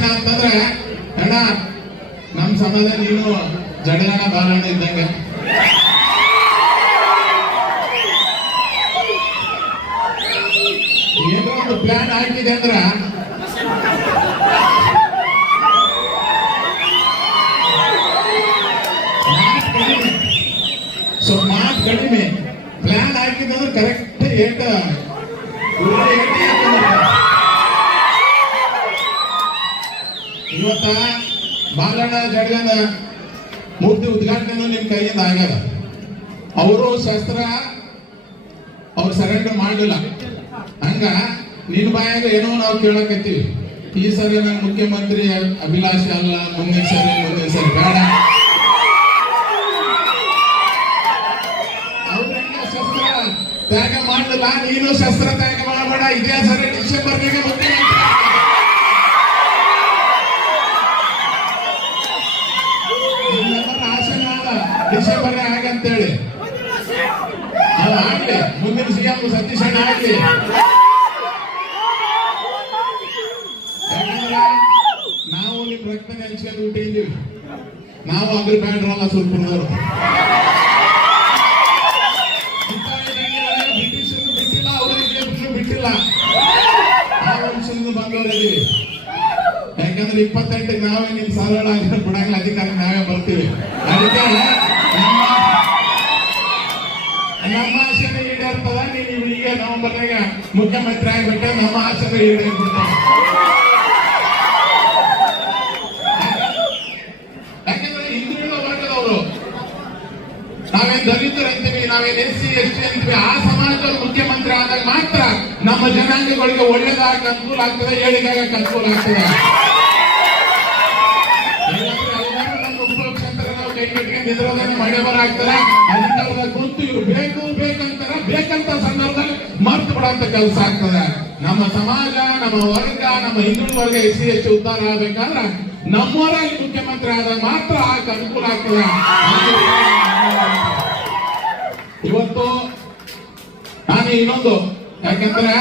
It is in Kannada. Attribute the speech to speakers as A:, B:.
A: ಶಾಸನ ಅಂತಂದ್ರೆ ಅಣ್ಣ ನಮ್ ಸಮಾಜ ನೀನು ಜಡಗಣ ಬಾರಣ್ಣ ಇದ್ದಂಗೆ ಏನೋ ಒಂದು ಪ್ಲಾನ್ ಹಾಕಿದೆ ಅಂದ್ರ ಸೊ ಮಾತ್ ಕಡಿಮೆ ಪ್ಲಾನ್ ಹಾಕಿದ್ರೆ ಕರೆಕ್ಟ್ ಏಟ ಬಾಲಣ್ಣ ಜಡಗನ ಮೂರ್ತಿ ಉದ್ಘಾಟನೆ ನಿಮ್ ಕೈಯಿಂದ ಆಗಲ್ಲ ಅವರು ಶಸ್ತ್ರ ಅವ್ರು ಸರೆಂಡರ್ ಮಾಡಲಿಲ್ಲ. ಹಂಗ ನಿನ್ ಬಾಯಾಗ ಏನೋ ನಾವು ಕೇಳಕತ್ತೀವಿ. ಈ ಸರಿ ನಾನು ಮುಖ್ಯಮಂತ್ರಿ ಅಭಿಲಾಷೆ ಅಲ್ಲ, ಮುಂದಿನ ಸರಿ ಮುಂದಿನ ಸರಿ ಬೇಡ. ಶಸ್ತ್ರ ತ್ಯಾಗ ಮಾಡಲಿಲ್ಲ, ನೀನು ಶಸ್ತ್ರ ತ್ಯಾಗ ಮಾಡಬೇಡ ಇದೇ ಸರಿ ಡಿಸೆಂಬರ್ ಮುಖ್ಯಮಂತ್ರಿ ಡಿಸೆಂಬರ್ ಆಗಂತೇಳಿ ಅದು ಆಗ್ಲಿ. ಮುಂದಿನ ಸಿಎಂ ಸತೀಶ್ ಅಣ್ಣ ಆಗ್ಲಿ. ನಾವು ನಿಮ್ ರಕ್ತ ಹುಟ್ಟಿದ್ದೀವಿ ನಾವು ಅಗ್ರ ಬ್ಯಾಂಡ್ರಲ್ಲ ಸ್ವಲ್ಪ ಬಿಟ್ಟಿಲ್ಲ ಬಿಟ್ಟಿಲ್ಲ. ಆ ಯಾಕಂದ್ರೆ ಇಪ್ಪತ್ತೆಂಟಕ್ಕೆ ನಾವೇ ನಿಮ್ ಸರಳ ಬಿಡಂಗಿಲ್ಲ. ಅಧಿಕಾರ ನಾವೇ ಬರ್ತೀವಿ. ಅದಕ್ಕೆ ಮುಖ್ಯಮಂತ್ರಿ ಆಗ್ಬಿಟ್ಟೆ ನಮ್ಮ ಆಸೆನೇ ಈಡೇರ್ಬಿಡ್ತಾವ ಯಾಕಂದ್ರೆ ಹಿಂದುಳಿದ ವರ್ಗದವರು ನಾವೇನ್ ದಲಿತರಂತೀವಿ ನಾವೇನ್ ಎಸ್ ಸಿ ಎಸ್ ಟಿ ಅಂತೀವಿ, ಆ ಸಮಾಜದಲ್ಲಿ ಮುಖ್ಯಮಂತ್ರಿ ಆದಾಗ ಮಾತ್ರ ನಮ್ಮ ಜನಾಂಗಗಳಿಗೆ ಒಳ್ಳೇದಾಗ ಅನುಕೂಲ ಆಗ್ತದೆ ಏಳಿಗೆಯಾಗಕ್ಕೆ ಅನುಕೂಲ ಆಗ್ತದೆ. ನಿದ್ರೋಧನೆ ಮಳೆ ಬರ ಆಗ್ತದೆ. ಅಧಿಕಾರದ ಗೊತ್ತು, ಇವ್ರು ಬೇಕು, ಬೇಕಂತಾರ, ಬೇಕಂತ ಸಂದರ್ಭದಲ್ಲಿ ಬಿಡಂತ ಕೆಲಸ ಆಗ್ತದೆ. ನಮ್ಮ ಸಮಾಜ, ನಮ್ಮ ವರ್ಗ, ನಮ್ಮ ಹಿಂದುಳಿದ ವರ್ಗ ಎಸ್ ಸಿ ಎಸ್ ಟಿ ಉದ್ಧಾರ ಆಗ್ಬೇಕಾದ್ರೆ ನಮ್ಮೂರಲ್ಲಿ ಮುಖ್ಯಮಂತ್ರಿ ಆದಾಗ ಮಾತ್ರ ಆಗ ಅನುಕೂಲ ಆಗ್ತದೆ. ಇವತ್ತು ನಾನು ಇನ್ನೊಂದು. ಯಾಕಂದ್ರೆ